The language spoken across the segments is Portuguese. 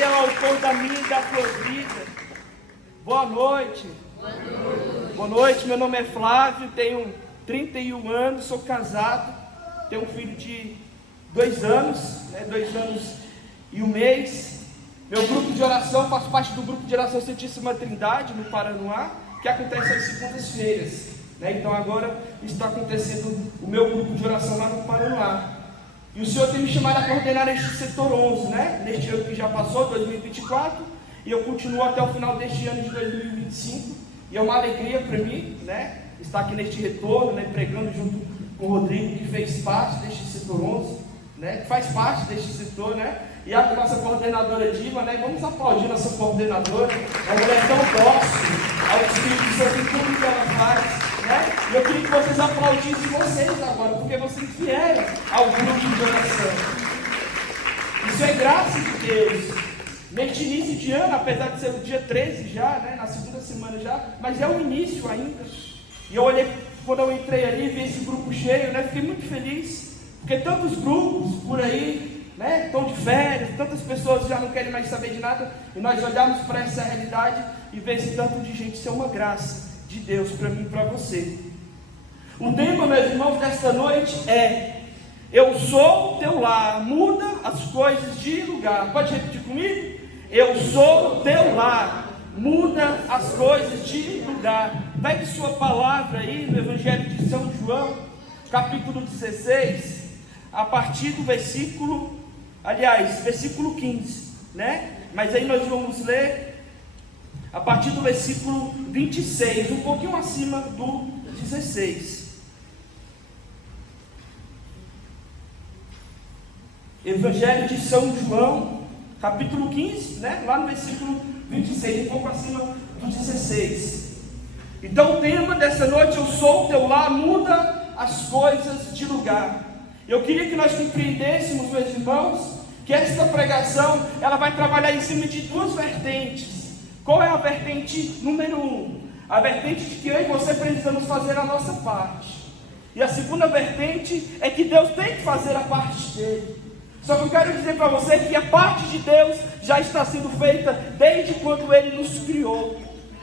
Ele é o autor da minha e da tua vida. Boa noite. Boa noite. Boa noite, meu nome é Flávio, tenho 31 anos, sou casado, tenho um filho de 2 anos, 2 anos e um mês. Meu grupo de oração, faço parte do grupo de oração Santíssima Trindade, no Paranoá, que acontece às segundas-feiras. Então agora está acontecendo o meu grupo de oração lá no Paranoá. E o Senhor tem me chamado a coordenar este setor 11, neste ano que já passou, 2024, e eu continuo até o final deste ano de 2025. E é uma alegria para mim, estar aqui neste retorno, pregando junto com o Rodrigo, que fez parte deste setor 11, que faz parte deste setor, e a nossa coordenadora Diva, vamos aplaudir nossa coordenadora, é uma mulher tão dócil ao Espírito Santo em tudo que ela faz. E eu queria que vocês aplaudissem vocês agora, porque vocês vieram ao grupo de oração. Isso é graça de Deus. Neste início de ano, apesar de ser o dia 13 já, na segunda semana já, mas é o início ainda. E eu olhei, quando eu entrei ali, vi esse grupo cheio, fiquei muito feliz, porque tantos grupos por aí, estão de férias, tantas pessoas já não querem mais saber de nada, e nós olhamos para essa realidade e ver esse tanto de gente. Isso é uma graça de Deus para mim e para você. O tema, meus irmãos, desta noite é: eu sou o teu lar, muda as coisas de lugar. Pode repetir comigo? Eu sou o teu lar, muda as coisas de lugar. Pegue sua palavra aí no Evangelho de São João, capítulo 16, a partir do versículo 15, Mas aí nós vamos ler a partir do versículo 26, um pouquinho acima do 16. Evangelho de São João, capítulo 15, lá no versículo 26, um pouco acima do 16. Então o tema dessa noite: eu sou o teu lar, muda as coisas de lugar. Eu queria que nós compreendêssemos, meus irmãos, que esta pregação, ela vai trabalhar em cima de 2 vertentes. Qual é a vertente número 1? A vertente de que eu e você precisamos fazer a nossa parte. E a segunda vertente é que Deus tem que fazer a parte dele. Só que eu quero dizer para você que a parte de Deus já está sendo feita desde quando Ele nos criou.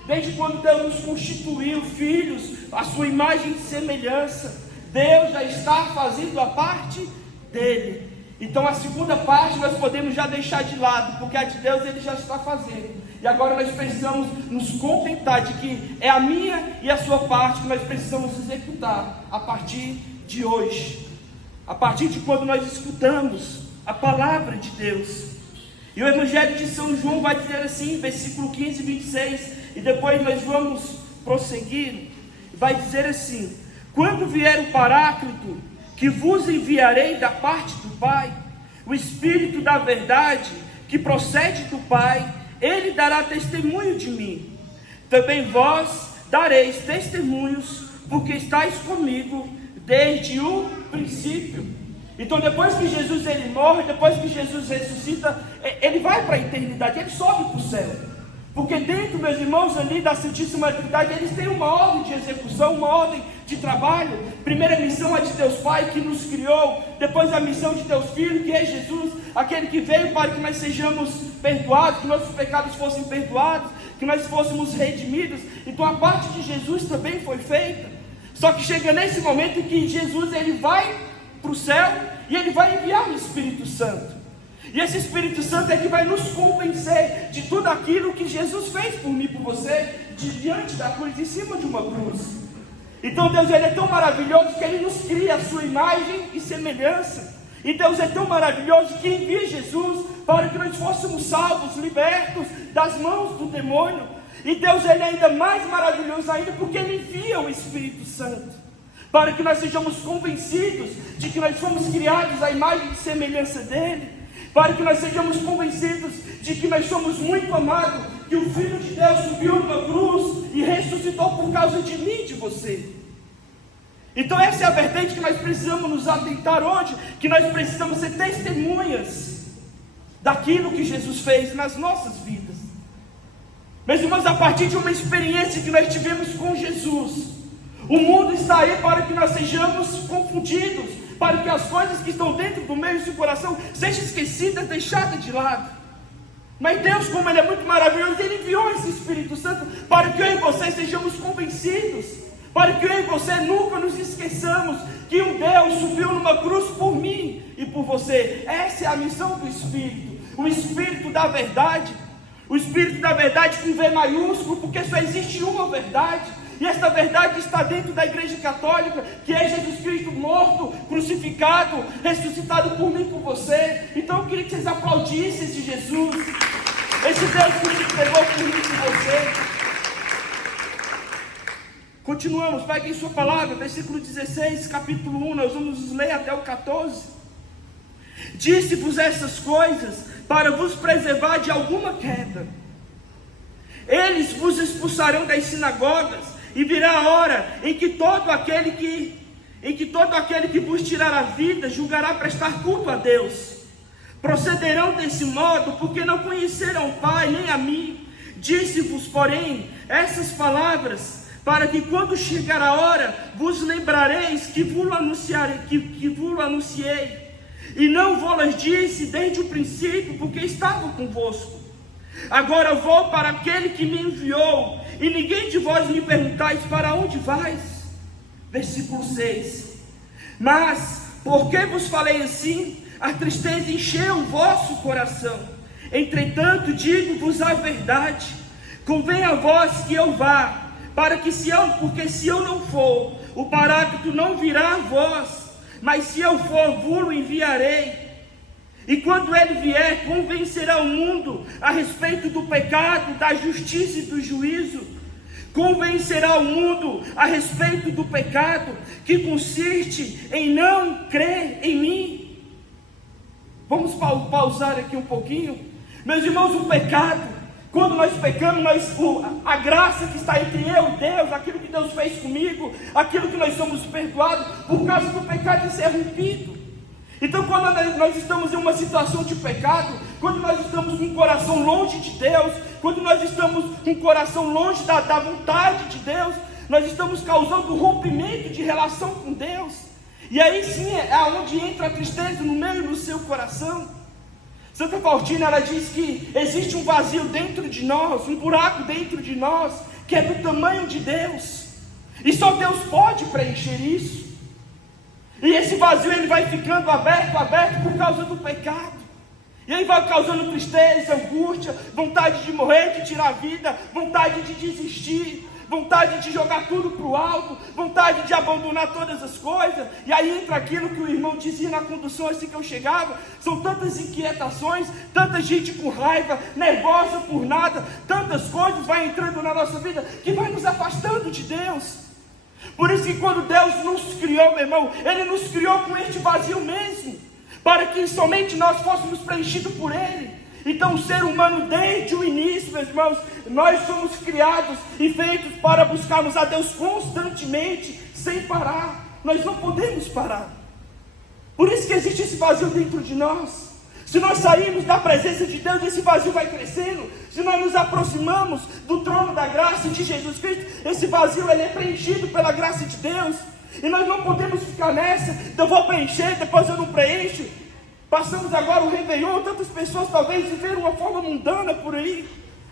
Desde quando Deus nos constituiu filhos, a sua imagem e semelhança. Deus já está fazendo a parte dele. Então a segunda parte nós podemos já deixar de lado, porque a de Deus Ele já está fazendo. E agora nós precisamos nos contentar de que é a minha e a sua parte que nós precisamos executar a partir de hoje. A partir de quando nós escutamos a palavra de Deus. E o Evangelho de São João vai dizer assim, versículo 15 e 26, e depois nós vamos prosseguir. Vai dizer assim: quando vier o Paráclito, que vos enviarei da parte do Pai, o Espírito da verdade, que procede do Pai, Ele dará testemunho de mim. Também vós dareis testemunhos, porque estáis comigo desde o princípio. Então depois que Jesus ele morre, depois que Jesus ressuscita, Ele vai para a eternidade, Ele sobe para o céu. Porque dentro, meus irmãos, ali da Santíssima Trindade, eles têm uma ordem de execução, uma ordem de trabalho. Primeira missão é de Deus Pai, que nos criou. Depois a missão de Deus Filho, que é Jesus, aquele que veio para que nós sejamos perdoados, que nossos pecados fossem perdoados, que nós fôssemos redimidos. Então a parte de Jesus também foi feita. Só que chega nesse momento que Jesus ele vai para o céu e Ele vai enviar o Espírito Santo. E esse Espírito Santo é que vai nos convencer de tudo aquilo que Jesus fez por mim e por você, diante da cruz, em cima de uma cruz. Então Deus ele é tão maravilhoso que Ele nos cria a sua imagem e semelhança. E Deus é tão maravilhoso que envia Jesus para que nós fôssemos salvos, libertos das mãos do demônio. E Deus ele é ainda mais maravilhoso ainda porque Ele envia o Espírito Santo, para que nós sejamos convencidos de que nós fomos criados à imagem e semelhança dEle, para que nós sejamos convencidos de que nós somos muito amados, que o Filho de Deus subiu numa cruz e ressuscitou por causa de mim e de você. Então essa é a vertente que nós precisamos nos atentar hoje, que nós precisamos ser testemunhas daquilo que Jesus fez nas nossas vidas. Meus irmãos, a partir de uma experiência que nós tivemos com Jesus, o mundo está aí para que nós sejamos confundidos, para que as coisas que estão dentro do meio do seu coração sejam esquecidas, deixadas de lado. Mas Deus, como Ele é muito maravilhoso, Ele enviou esse Espírito Santo para que eu e você sejamos convencidos, para que eu e você nunca nos esqueçamos que um Deus subiu numa cruz por mim e por você. Essa é a missão do Espírito, o Espírito da verdade, o Espírito da verdade com V maiúsculo, porque só existe uma verdade, e esta verdade está dentro da Igreja Católica, que é Jesus Cristo morto, crucificado, ressuscitado por mim e por você. Então eu queria que vocês aplaudissem esse Jesus, esse Deus que se entregou por mim e por você. Continuamos, pegue em sua palavra, versículo 16, capítulo 1, nós vamos ler até o 14. Disse-vos essas coisas para vos preservar de alguma queda. Eles vos expulsarão das sinagogas, e virá a hora em que todo aquele que vos tirar a vida julgará prestar culto a Deus. Procederão desse modo, porque não conheceram o Pai nem a mim. Disse-vos, porém, essas palavras, para que quando chegar a hora, vos lembrareis que vos anunciei. E não vos disse desde o princípio, porque estava convosco. Agora vou para aquele que me enviou, e ninguém de vós me perguntais para onde vais. Versículo 6. Mas, porque vos falei assim, a tristeza encheu o vosso coração. Entretanto, digo-vos a verdade, convém a vós que eu vá, porque se eu não for, o Paráclito não virá a vós, mas se eu for, vos enviarei. E quando ele vier, convencerá o mundo a respeito do pecado, da justiça e do juízo. Convencerá o mundo a respeito do pecado, que consiste em não crer em mim. Vamos pausar aqui um pouquinho. Meus irmãos, o pecado, quando nós pecamos, a graça que está entre eu e Deus, aquilo que Deus fez comigo, aquilo que nós somos perdoados, por causa do pecado, isso é rompido. Então, quando nós estamos em uma situação de pecado, quando nós estamos com o coração longe de Deus, quando nós estamos com o coração longe da vontade de Deus, nós estamos causando rompimento de relação com Deus. E aí sim é onde entra a tristeza no meio do seu coração. Santa Faustina, ela diz que existe um vazio dentro de nós, um buraco dentro de nós, que é do tamanho de Deus, e só Deus pode preencher isso. E esse vazio ele vai ficando aberto por causa do pecado. E aí vai causando tristeza, angústia, vontade de morrer, de tirar a vida, vontade de desistir, vontade de jogar tudo para o alto, vontade de abandonar todas as coisas. E aí entra aquilo que o irmão dizia na condução assim que eu chegava. São tantas inquietações, tanta gente com raiva, nervosa por nada, tantas coisas vai entrando na nossa vida que vai nos afastando de Deus. Por isso que quando Deus nos criou, meu irmão, Ele nos criou com este vazio mesmo, para que somente nós fôssemos preenchidos por Ele. Então o ser humano desde o início, meus irmãos, nós somos criados e feitos para buscarmos a Deus constantemente, sem parar. Nós não podemos parar. Por isso que existe esse vazio dentro de nós. Se nós sairmos da presença de Deus, esse vazio vai crescendo. Se nós nos aproximamos do trono da graça de Jesus Cristo, esse vazio ele é preenchido pela graça de Deus. E nós não podemos ficar nessa, eu vou preencher, depois eu não preencho. Passamos agora o Réveillon, tantas pessoas talvez viveram uma forma mundana por aí.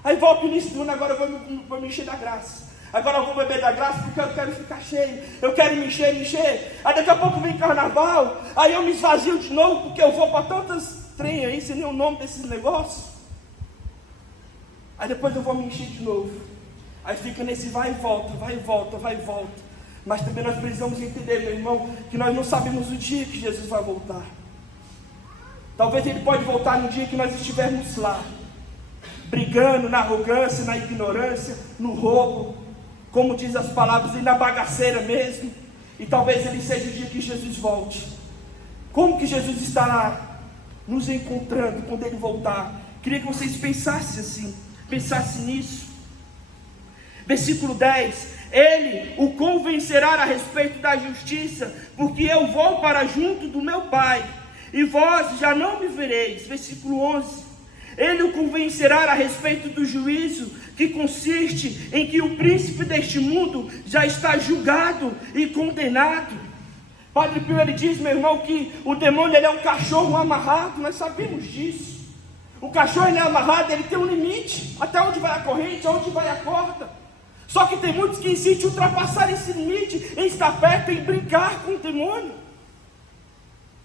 Aí volta o início do ano, agora eu vou me encher da graça. Agora eu vou beber da graça porque eu quero ficar cheio. Eu quero me encher. Aí daqui a pouco vem carnaval, aí eu me esvazio de novo porque eu vou para tantas trem aí, sem nem o nome desses negócios. Aí depois eu vou me encher de novo. Aí fica nesse vai e volta. Mas também nós precisamos entender, meu irmão, que nós não sabemos o dia que Jesus vai voltar. Talvez Ele pode voltar no dia que nós estivermos lá, brigando na arrogância, na ignorância, no roubo, como diz as palavras, e na bagaceira mesmo. E talvez Ele seja o dia que Jesus volte. Como que Jesus estará nos encontrando quando Ele voltar? Queria que vocês pensassem nisso. Versículo 10: Ele o convencerá a respeito da justiça, porque eu vou para junto do meu Pai, e vós já não me vereis. Versículo 11: Ele o convencerá a respeito do juízo, que consiste em que o príncipe deste mundo já está julgado e condenado. Padre Pio, ele diz, meu irmão, que o demônio ele é um cachorro amarrado. Nós sabemos disso. O cachorro, ele é amarrado, ele tem um limite, até onde vai a corrente, aonde vai a corda. Só que tem muitos que insistem em ultrapassar esse limite, em estar perto, em brincar com o demônio.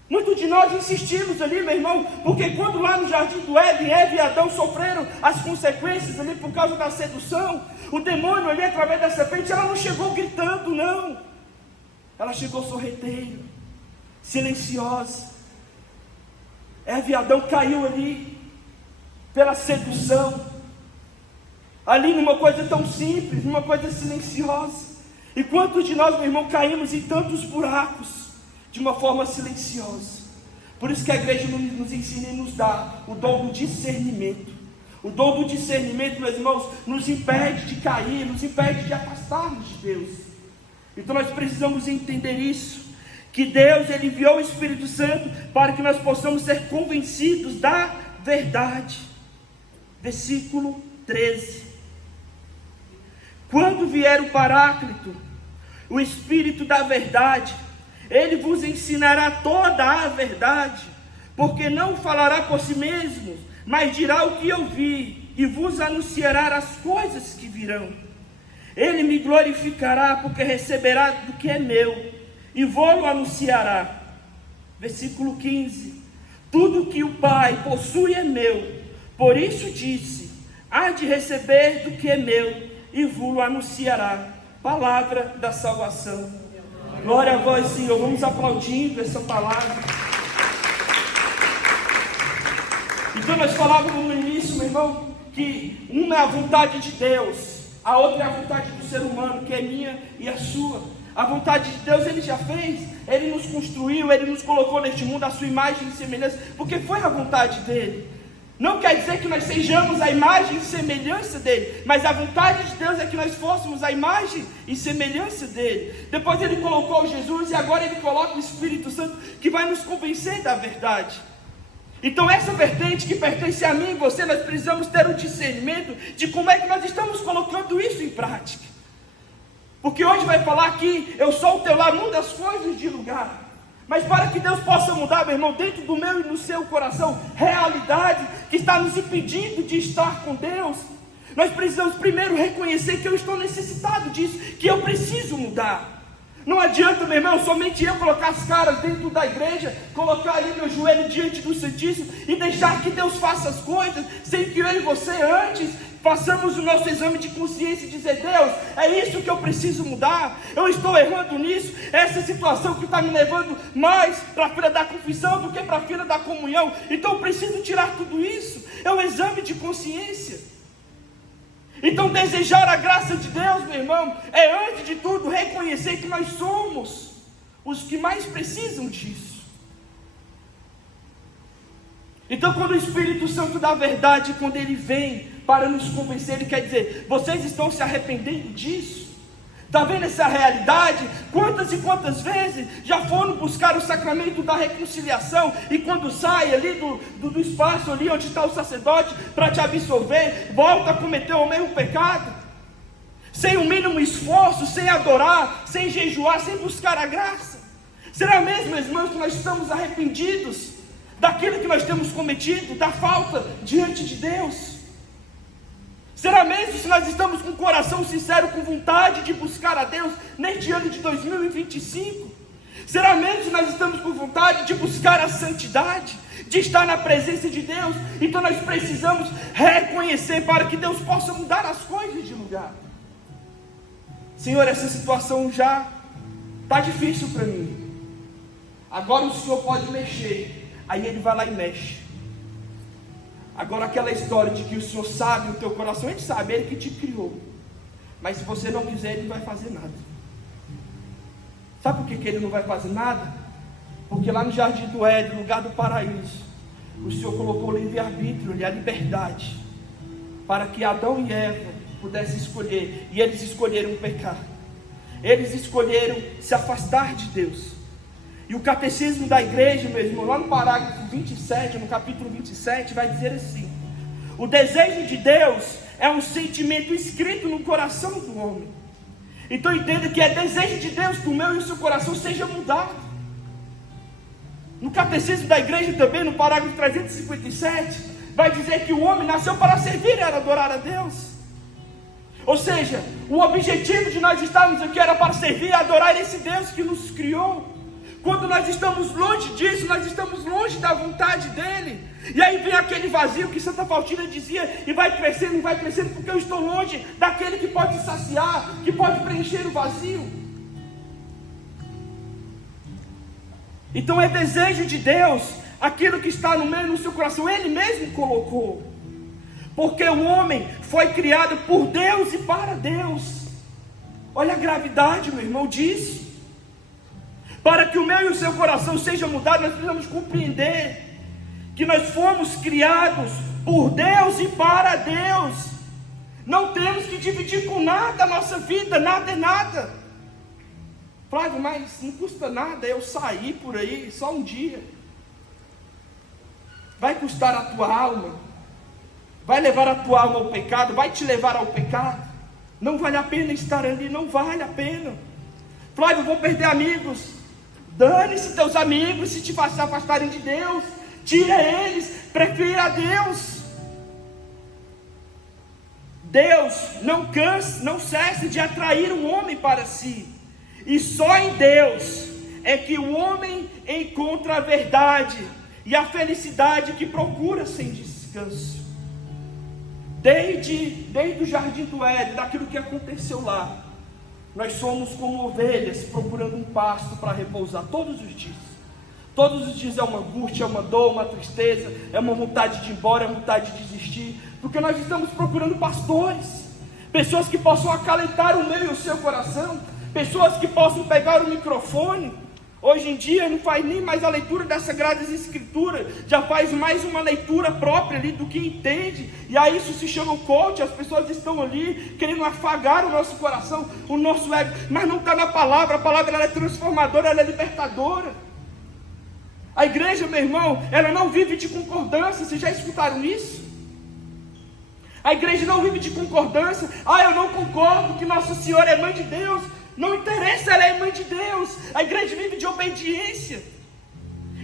Muitos de nós insistimos ali, meu irmão, porque quando lá no jardim do Éden, Eva e Adão sofreram as consequências ali por causa da sedução, o demônio ali através da serpente, ela não chegou gritando, não. Ela chegou sorrateira, silenciosa. Eva e Adão caiu ali pela sedução, ali numa coisa tão simples, numa coisa silenciosa. E quantos de nós, meu irmão, caímos em tantos buracos de uma forma silenciosa? Por isso que a igreja nos ensina e nos dá o dom do discernimento. O dom do discernimento, meus irmãos, nos impede de cair, nos impede de afastarmos de Deus. Então nós precisamos entender isso, que Deus, Ele enviou o Espírito Santo para que nós possamos ser convencidos da verdade. Versículo 13. Quando vier o Paráclito, o Espírito da verdade, Ele vos ensinará toda a verdade, porque não falará por si mesmo, mas dirá o que ouvi, e vos anunciará as coisas que virão. Ele me glorificará, porque receberá do que é meu, e vou-lo anunciará. Versículo 15. Tudo que o Pai possui é meu, por isso disse, há de receber do que é meu, e vos-lo anunciará. Palavra da salvação. Glória a vós, Senhor. Vamos aplaudindo essa palavra. Então nós falávamos no início, meu irmão, que uma é a vontade de Deus, a outra é a vontade do ser humano, que é minha e a sua. A vontade de Deus Ele já fez, Ele nos construiu, Ele nos colocou neste mundo a sua imagem e semelhança, porque foi a vontade dEle. Não quer dizer que nós sejamos a imagem e semelhança dEle, mas a vontade de Deus é que nós fôssemos a imagem e semelhança dEle. Depois Ele colocou Jesus e agora Ele coloca o Espírito Santo, que vai nos convencer da verdade. Então essa vertente que pertence a mim e você, nós precisamos ter o discernimento de como é que nós estamos colocando isso em prática. Porque hoje vai falar que eu sou o teu lar, muda as coisas de lugar. Mas para que Deus possa mudar, meu irmão, dentro do meu e no seu coração, realidade que está nos impedindo de estar com Deus, nós precisamos primeiro reconhecer que eu estou necessitado disso, que eu preciso mudar. Não adianta, meu irmão, somente eu colocar as caras dentro da igreja, colocar ali meu joelho diante do Santíssimo e deixar que Deus faça as coisas, sem que eu e você antes façamos o nosso exame de consciência e dizer, Deus, é isso que eu preciso mudar, eu estou errando nisso, essa situação que está me levando mais para a fila da confissão do que para a fila da comunhão, então eu preciso tirar tudo isso, é um exame de consciência. Então desejar a graça de Deus, meu irmão, é antes de tudo reconhecer que nós somos os que mais precisam disso. Então quando o Espírito Santo da verdade, quando ele vem para nos convencer, ele quer dizer, vocês estão se arrependendo disso? Está vendo essa realidade? Quantas e quantas vezes já foram buscar o sacramento da reconciliação e quando sai ali do espaço ali onde está o sacerdote para te absolver, volta a cometer o mesmo pecado? Sem o mínimo esforço, sem adorar, sem jejuar, sem buscar a graça? Será mesmo, irmãos, que nós estamos arrependidos daquilo que nós temos cometido, da falta diante de Deus? Será mesmo se nós estamos com o coração sincero, com vontade de buscar a Deus neste ano de 2025? Será mesmo se nós estamos com vontade de buscar a santidade, de estar na presença de Deus? Então nós precisamos reconhecer para que Deus possa mudar as coisas de lugar. Senhor, essa situação já está difícil para mim. Agora o Senhor pode mexer. Aí Ele vai lá e mexe. Agora aquela história de que o Senhor sabe o teu coração, Ele sabe, Ele que te criou. Mas se você não quiser, Ele não vai fazer nada. Sabe por que Ele não vai fazer nada? Porque lá no jardim do Éden, no lugar do paraíso, o Senhor colocou o livre-arbítrio e a liberdade, para que Adão e Eva pudessem escolher, e eles escolheram pecar. Eles escolheram se afastar de Deus. E o catecismo da igreja, meu irmão, lá no parágrafo 27, no capítulo 27, vai dizer assim: o desejo de Deus é um sentimento escrito no coração do homem. Então entenda que é desejo de Deus que o meu e o seu coração seja mudado. No catecismo da igreja também, no parágrafo 357, vai dizer que o homem nasceu para servir e adorar a Deus. Ou seja, o objetivo de nós estarmos aqui era para servir e adorar esse Deus que nos criou. Quando nós estamos longe disso, nós estamos longe da vontade dEle. E aí vem aquele vazio que Santa Faustina dizia, e vai crescendo, porque eu estou longe daquele que pode saciar, que pode preencher o vazio. Então é desejo de Deus, aquilo que está no meio do seu coração, Ele mesmo colocou. Porque o homem foi criado por Deus e para Deus. Olha a gravidade, meu irmão, disso. Para que o meu e o seu coração seja mudado, nós precisamos compreender que nós fomos criados por Deus e para Deus. Não temos que dividir com nada a nossa vida, nada é nada. Flávio, mas não custa nada eu sair por aí só um dia. Vai custar a tua alma, vai levar a tua alma ao pecado, vai te levar ao pecado. Não vale a pena estar ali, não vale a pena. Flávio, vou perder amigos. Dane-se teus amigos se te afastarem de Deus. Tira eles, prefira a Deus. Deus não cessa de atrair o homem para si. E só em Deus é que o homem encontra a verdade e a felicidade que procura sem descanso. Desde o jardim do Éden, daquilo que aconteceu lá, nós somos como ovelhas procurando um pasto para repousar todos os dias. Todos os dias é uma angústia, é uma dor, uma tristeza, é uma vontade de ir embora, é uma vontade de desistir, porque nós estamos procurando pastores, pessoas que possam acalentar o meu e o seu coração, pessoas que possam pegar o microfone. Hoje em dia não faz nem mais a leitura das Sagradas Escrituras, já faz mais uma leitura própria ali do que entende, e aí isso se chama coach. As pessoas estão ali querendo afagar o nosso coração, o nosso ego, mas não está na palavra. A palavra ela é transformadora, ela é libertadora. A igreja, meu irmão, ela não vive de concordância. Vocês já escutaram isso? A igreja não vive de concordância. Eu não concordo que Nossa Senhora é mãe de Deus. Não interessa, ela é mãe de Deus. A igreja vive de obediência.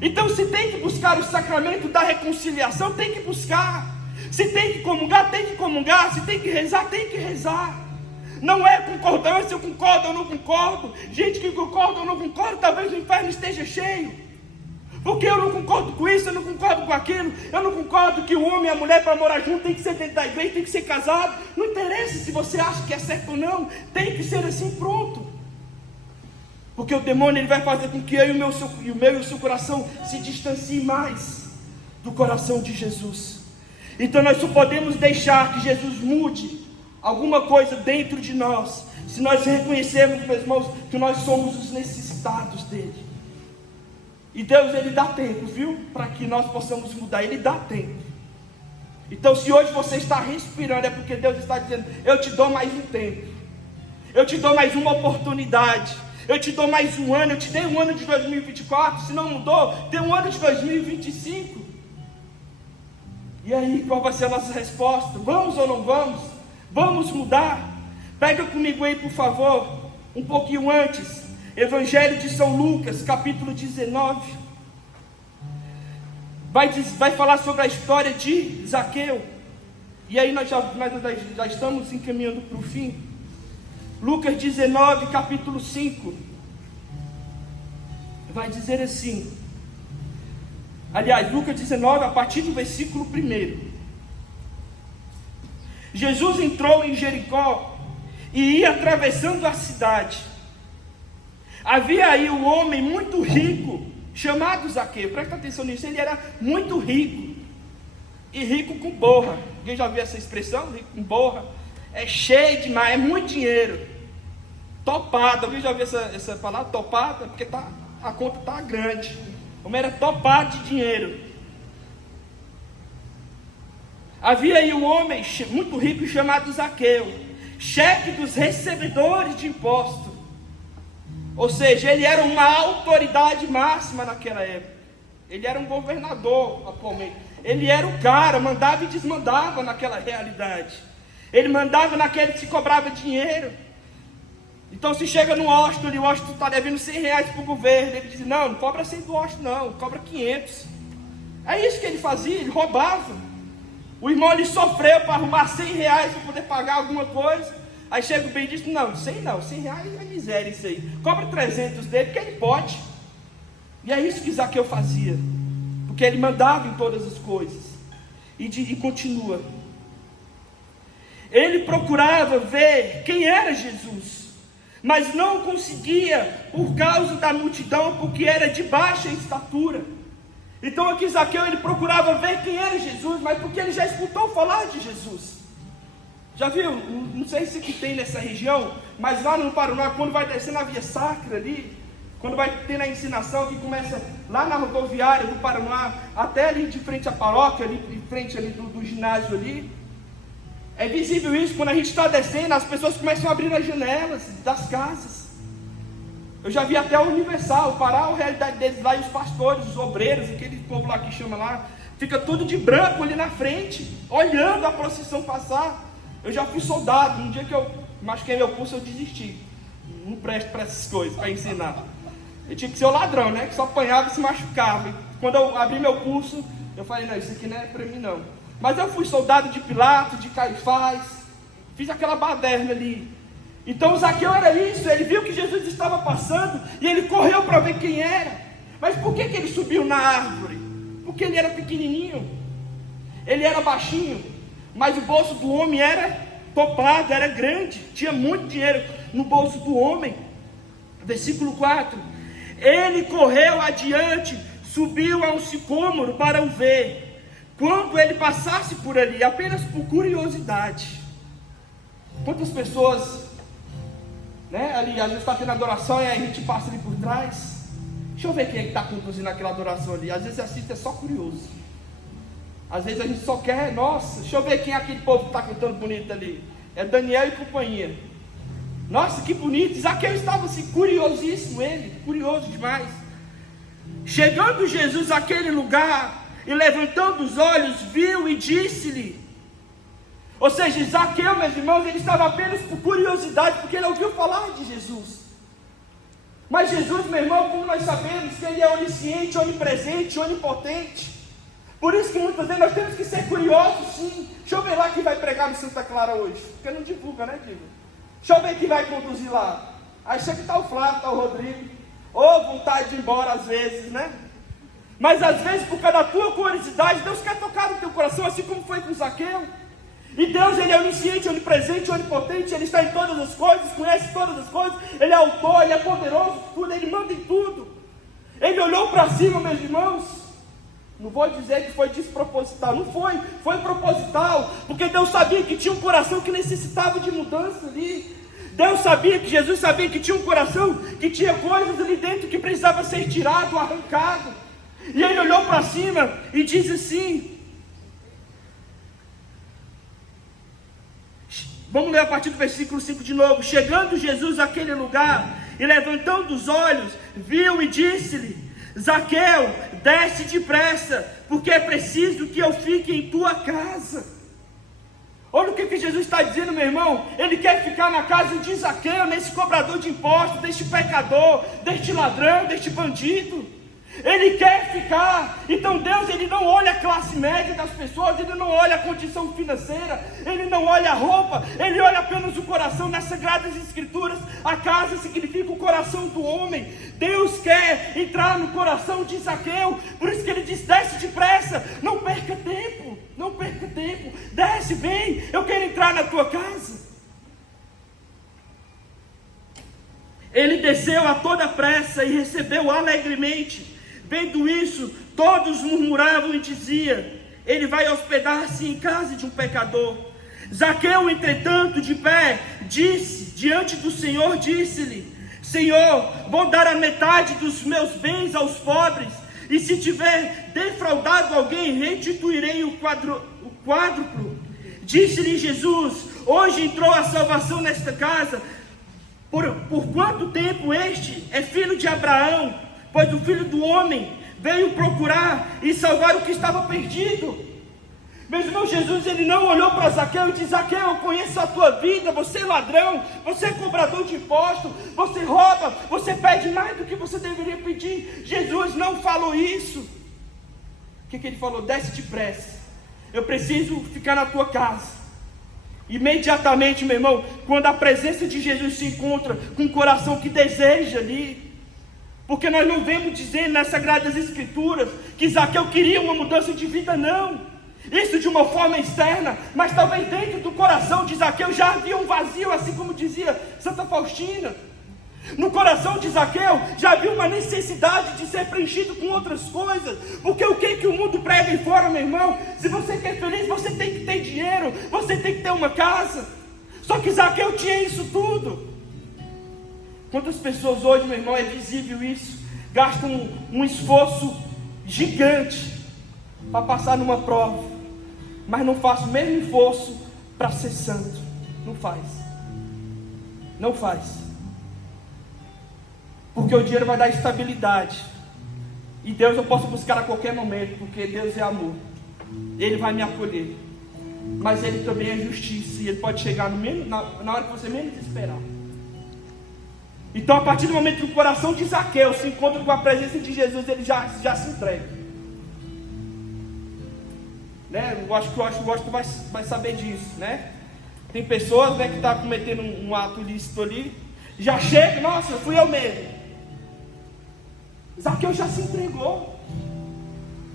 Então, se tem que buscar o sacramento da reconciliação, tem que buscar. Se tem que comungar, tem que comungar. Se tem que rezar, tem que rezar. Não é concordância, eu concordo ou não concordo. Gente que concorda ou não concorda, talvez o inferno esteja cheio. Porque eu não concordo com isso, eu não concordo com aquilo. Eu não concordo que o homem e a mulher para morar junto tem que ser dentro da igreja, tem que ser casado. Não interessa se você acha que é certo ou não, tem que ser assim, pronto. Porque o demônio ele vai fazer com que eu e o seu coração se distancie mais do coração de Jesus. Então nós só podemos deixar que Jesus mude alguma coisa dentro de nós, se nós reconhecermos, meus irmãos, que nós somos os necessitados dele. E Deus, Ele dá tempo, viu? Para que nós possamos mudar, Ele dá tempo. Então se hoje você está respirando, é porque Deus está dizendo, eu te dou mais um tempo. Eu te dou mais uma oportunidade. Eu te dou mais um ano, eu te dei um ano de 2024, se não mudou, tem um ano de 2025. E aí, qual vai ser a nossa resposta? Vamos ou não vamos? Vamos mudar? Pega comigo aí, por favor, um pouquinho antes. Evangelho de São Lucas, capítulo 19. Vai falar sobre a história de Zaqueu. E aí nós já estamos encaminhando para o fim. Lucas 19, capítulo 5. Vai dizer assim. Aliás, Lucas 19, a partir do versículo 1. Jesus entrou em Jericó e ia atravessando a cidade. Havia aí um homem muito rico, chamado Zaqueu. Presta atenção nisso, ele era muito rico. E rico com borra. Alguém já viu essa expressão? Rico com borra. É cheio demais, é muito dinheiro. Topado. Alguém já viu essa palavra? Topado? É porque a conta está grande. O homem era topado de dinheiro. Havia aí um homem muito rico chamado Zaqueu, chefe dos recebedores de impostos. Ou seja, ele era uma autoridade máxima naquela época. Ele era um governador atualmente. Ele era o cara, mandava e desmandava naquela realidade. Ele mandava naquele que se cobrava dinheiro. Então se chega no hóspede e o hóspede está devendo 100 reais para o governo. Ele diz, não cobra 100 do hóspede não, cobra 500. É isso que ele fazia, ele roubava. O irmão ali sofreu para arrumar 100 reais para poder pagar alguma coisa. Aí chega o bem e diz: não, 100 não, 100 reais é miséria isso aí. Cobra 300 dele, porque ele pode. E é isso que Zaqueu fazia, porque ele mandava em todas as coisas. E continua. Ele procurava ver quem era Jesus, mas não conseguia por causa da multidão, porque era de baixa estatura. Então aqui Zaqueu, ele procurava ver quem era Jesus, mas porque ele já escutou falar de Jesus. Já viu? Não sei se que tem nessa região, mas lá no Paraná, quando vai descer na Via Sacra ali, quando vai ter na ensinação, que começa lá na rodoviária do Paraná, até ali de frente à paróquia, ali de frente ali do ginásio ali, é visível isso. Quando a gente está descendo, as pessoas começam a abrir as janelas das casas. Eu já vi até o Universal parar a realidade deles lá, e os pastores, os obreiros, aquele povo lá que chama lá, fica tudo de branco ali na frente, olhando a procissão passar. Eu já fui soldado, um dia que eu machuquei meu pulso, eu desisti. Não presto para essas coisas, para ensinar. Eu tinha que ser o ladrão, né? Que só apanhava e se machucava. E quando eu abri meu pulso, eu falei: não, isso aqui não é para mim não. Mas eu fui soldado de Pilatos, de Caifás, fiz aquela baderna ali. Então o Zaqueu era isso, ele viu que Jesus estava passando e ele correu para ver quem era. Mas por que ele subiu na árvore? Porque ele era pequenininho, ele era baixinho, mas o bolso do homem era topado, era grande, tinha muito dinheiro no bolso do homem. Versículo 4: ele correu adiante, subiu a um sicômoro para o ver, quando ele passasse por ali, apenas por curiosidade. Quantas pessoas, né, ali às vezes está tendo adoração e aí a gente passa ali por trás. Deixa eu ver quem é que está conduzindo aquela adoração ali. Às vezes assiste, é só curioso. Às vezes a gente só quer: nossa, deixa eu ver quem é aquele povo que está cantando bonito ali. É Daniel e companhia. Nossa, que bonito. Zaqueu estava assim, curiosíssimo, ele, curioso demais. Chegando Jesus àquele lugar, e levantando os olhos, viu e disse-lhe. Ou seja, Zaqueu, meus irmãos, ele estava apenas por curiosidade, porque ele ouviu falar de Jesus. Mas Jesus, meu irmão, como nós sabemos que ele é onisciente, onipresente, onipotente. Por isso que muitas vezes nós temos que ser curiosos, sim. Deixa eu ver lá quem vai pregar no Santa Clara hoje, porque não divulga, né, Diva? Deixa eu ver quem vai conduzir lá. Aí chega que está o Flávio, está o Rodrigo. Ou vontade de ir embora às vezes, né? Mas às vezes, por causa da tua curiosidade, Deus quer tocar no teu coração, assim como foi com Zaqueu. E Deus, ele é onisciente, onipresente, onipotente, ele está em todas as coisas, conhece todas as coisas, ele é autor, ele é poderoso, tudo, ele manda em tudo. Ele olhou para cima, meus irmãos. Não vou dizer que foi desproposital, não foi, foi proposital, porque Deus sabia que tinha um coração que necessitava de mudança ali. Deus sabia, que Jesus sabia que tinha um coração que tinha coisas ali dentro que precisava ser tirado, arrancado. E ele olhou para cima e disse assim, vamos ler a partir do versículo 5 de novo. Chegando Jesus àquele lugar e levantando os olhos, viu e disse-lhe: Zaqueu, desce depressa, porque é preciso que eu fique em tua casa. Olha o que Jesus está dizendo, meu irmão. Ele quer ficar na casa de Zaqueu, nesse cobrador de impostos, deste pecador, deste ladrão, deste bandido. Ele quer ficar. Então Deus, ele não olha a classe média das pessoas, ele não olha a condição financeira, ele não olha a roupa, ele olha apenas o coração. Nas Sagradas Escrituras, a casa significa o coração do homem. Deus quer entrar no coração de Zaqueu, por isso que ele diz: desce depressa, não perca tempo, não perca tempo, desce, vem, eu quero entrar na tua casa. Ele desceu a toda pressa e recebeu alegremente. Vendo isso, todos murmuravam e diziam: ele vai hospedar-se em casa de um pecador. Zaqueu, entretanto, de pé, disse diante do Senhor, disse-lhe: Senhor, vou dar a metade dos meus bens aos pobres, e se tiver defraudado alguém, restituirei o quádruplo. Disse-lhe Jesus: hoje entrou a salvação nesta casa, por quanto tempo este é filho de Abraão, pois o Filho do Homem veio procurar e salvar o que estava perdido. Meus irmãos, Jesus, ele não olhou para Zaqueu e disse: Zaqueu, eu conheço a tua vida, você é ladrão, você é cobrador de impostos, você rouba, você pede mais do que você deveria pedir. Jesus não falou isso. O que ele falou? Desce depressa. eu preciso ficar na tua casa. Imediatamente, meu irmão, quando a presença de Jesus se encontra com um coração que deseja ali, porque nós não vemos dizendo nas Sagradas Escrituras que Zaqueu queria uma mudança de vida, não. Isso de uma forma externa, mas talvez dentro do coração de Zaqueu já havia um vazio, assim como dizia Santa Faustina. No coração de Zaqueu já havia uma necessidade de ser preenchido com outras coisas, porque o que o mundo prega aí fora, meu irmão? Se você quer feliz, você tem que ter dinheiro, você tem que ter uma casa. Só que Zaqueu tinha isso tudo. Quantas pessoas hoje, meu irmão, é visível isso, gastam um esforço gigante para passar numa prova, mas não faz o mesmo esforço para ser santo. Não faz. Não faz. Porque o dinheiro vai dar estabilidade. E Deus eu posso buscar a qualquer momento, porque Deus é amor. Ele vai me acolher. Mas Ele também é justiça, e Ele pode chegar na hora que você menos esperar. Então, a partir do momento que o coração de Zaqueu se encontra com a presença de Jesus, ele já se entrega. Né? Eu acho que tu vai saber disso, né? Tem pessoas, né, que estão cometendo um ato ilícito ali, já chega, nossa, fui eu mesmo. Zaqueu já se entregou.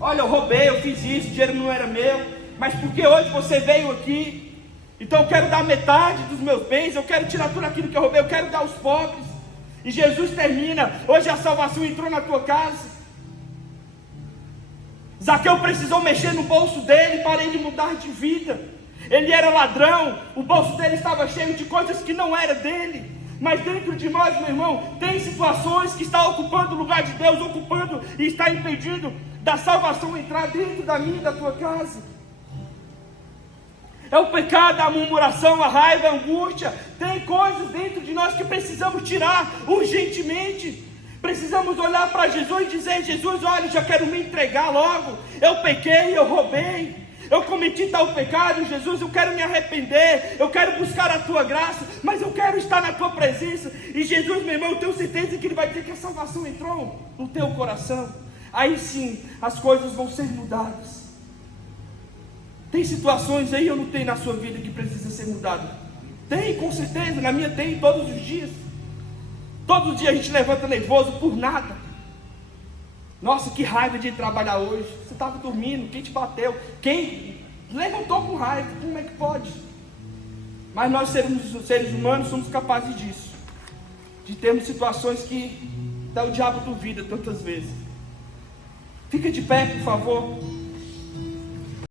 Olha, eu roubei, eu fiz isso, o dinheiro não era meu, mas porque hoje você veio aqui, então eu quero dar metade dos meus bens, eu quero tirar tudo aquilo que eu roubei, eu quero dar aos pobres. E Jesus termina, hoje a salvação entrou na tua casa. Zaqueu precisou mexer no bolso dele para ele mudar de vida. Ele era ladrão, o bolso dele estava cheio de coisas que não era dele. Mas dentro de nós, meu irmão, tem situações que estão ocupando o lugar de Deus, ocupando e está impedindo da salvação entrar dentro da minha e da tua casa. É o pecado, a murmuração, a raiva, a angústia. Tem coisas dentro de nós que precisamos tirar urgentemente. Precisamos olhar para Jesus e dizer: Jesus, olha, eu já quero me entregar logo. Eu pequei, eu roubei, eu cometi tal pecado. Jesus, eu quero me arrepender, eu quero buscar a tua graça, mas eu quero estar na tua presença. E Jesus, meu irmão, eu tenho certeza que Ele vai dizer que a salvação entrou no teu coração. Aí sim, as coisas vão ser mudadas. Tem situações aí ou não tem na sua vida que precisa ser mudado? Tem, com certeza, na minha tem todos os dias. Todo dia a gente levanta nervoso por nada. Nossa, que raiva de ir trabalhar hoje. Você estava dormindo, quem te bateu? Quem levantou com raiva? Como é que pode? Mas nós seres humanos somos capazes disso. De termos situações que até o diabo duvida tantas vezes. Fica de pé, por favor.